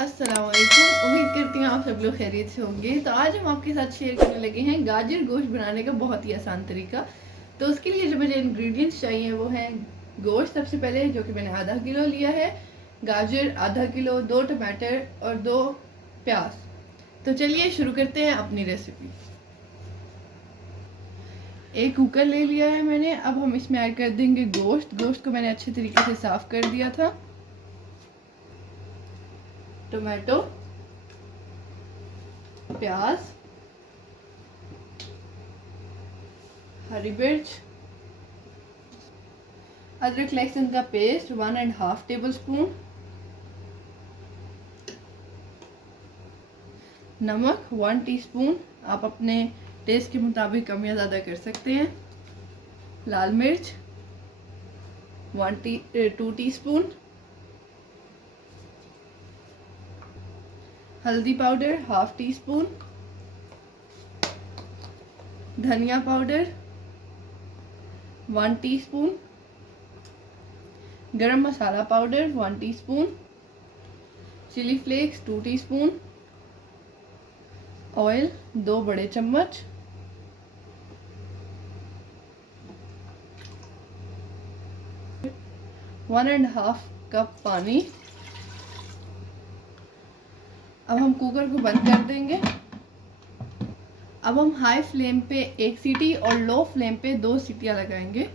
अस्सलाम वालेकुम। उम्मीद करती हूँ आप सब लोग खैरियत से होंगे। तो आज हम आपके साथ शेयर करने लगे हैं गाजर गोश्त बनाने का बहुत ही आसान तरीका। तो उसके लिए जो मुझे इंग्रेडिएंट्स चाहिए वो हैं गोश्त सबसे पहले, जो कि मैंने आधा किलो लिया है, गाजर आधा किलो, 2 टमाटर और 2 प्याज। तो चलिए शुरू करते हैं अपनी रेसिपी। एक कुकर ले लिया है मैंने। अब हम इसमें ऐड कर देंगे गोश्त। गोश्त को मैंने अच्छे तरीके से साफ कर दिया था। टोमेटो, प्याज, हरी मिर्च, अदरक लहसुन का पेस्ट 1.5 टेबल स्पून, नमक 1 टीस्पून, आप अपने टेस्ट के मुताबिक कम या ज़्यादा कर सकते हैं, लाल मिर्च 2 टीस्पून, हल्दी पाउडर 1/2 टीस्पून, धनिया पाउडर 1 टीस्पून, गरम मसाला powder 1 teaspoon, chilli flakes 2 teaspoon, oil 2 बड़े चम्मच, वन एंड हाफ कप पानी। अब हम कुकर को बंद कर देंगे। अब हम हाई फ्लेम पे 1 सीटी और लो फ्लेम पे 2 सीटियां लगाएंगे।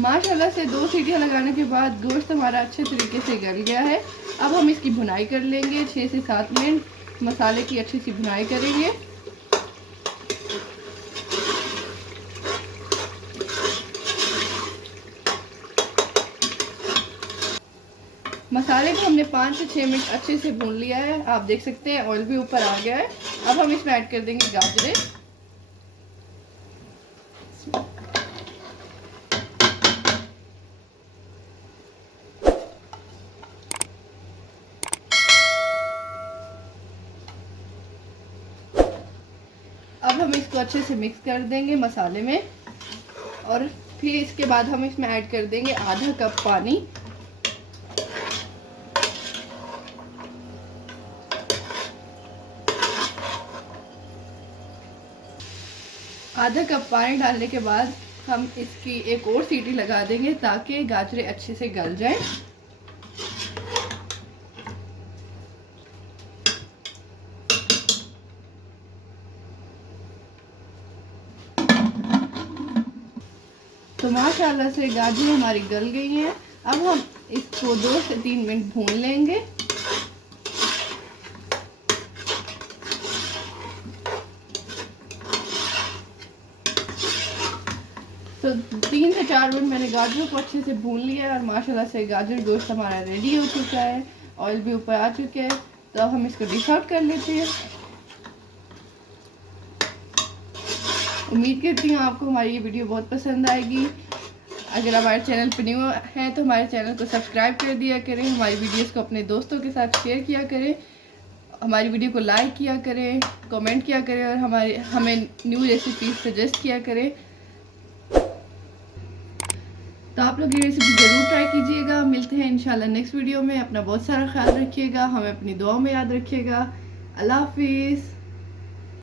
माशाल्लाह से 2 सीटियां लगाने के बाद गोश्त हमारा अच्छे तरीके से गल गया है। अब हम इसकी भुनाई कर लेंगे। 6 से 7 मिनट मसाले की अच्छी सी भुनाई करेंगे। मसाले को हमने 5 से 6 मिनट अच्छे से भून लिया है। आप देख सकते हैं ऑयल भी ऊपर आ गया है। अब हम इसमें ऐड कर देंगे गाजरें। अब हम इसको अच्छे से मिक्स कर देंगे मसाले में, और फिर इसके बाद हम इसमें ऐड कर देंगे आधा कप पानी। आधा कप पानी डालने के बाद हम इसकी एक और सीटी लगा देंगे ताकि गाजरें अच्छे से गल जाएं। तो माशाल्लाह से गाजरें हमारी गल गई हैं। अब हम इसको 2 से 3 मिनट भून लेंगे। तो 3 से 4 मिनट मैंने गाजरों को अच्छे से भून लिया है और माशाल्लाह से गाजर गोश्त हमारा रेडी हो चुका है। ऑयल भी ऊपर आ चुके हैं। तो अब हम इसको डिश आउट कर लेते हैं। उम्मीद करती हूँ आपको हमारी ये वीडियो बहुत पसंद आएगी। अगर हमारे चैनल पर न्यू है तो हमारे चैनल को सब्सक्राइब कर दिया करें। हमारी वीडियोस को अपने दोस्तों के साथ शेयर किया करें। हमारी वीडियो को लाइक किया करें, कमेंट किया करें और हमें न्यू रेसिपीज सजेस्ट किया करें। तो आप लोग ये रेसिपी ज़रूर ट्राई कीजिएगा। मिलते हैं इंशाल्लाह नेक्स्ट वीडियो में। अपना बहुत सारा ख्याल रखिएगा, हमें अपनी दुआओं में याद रखिएगा। अल्लाह हाफिज़।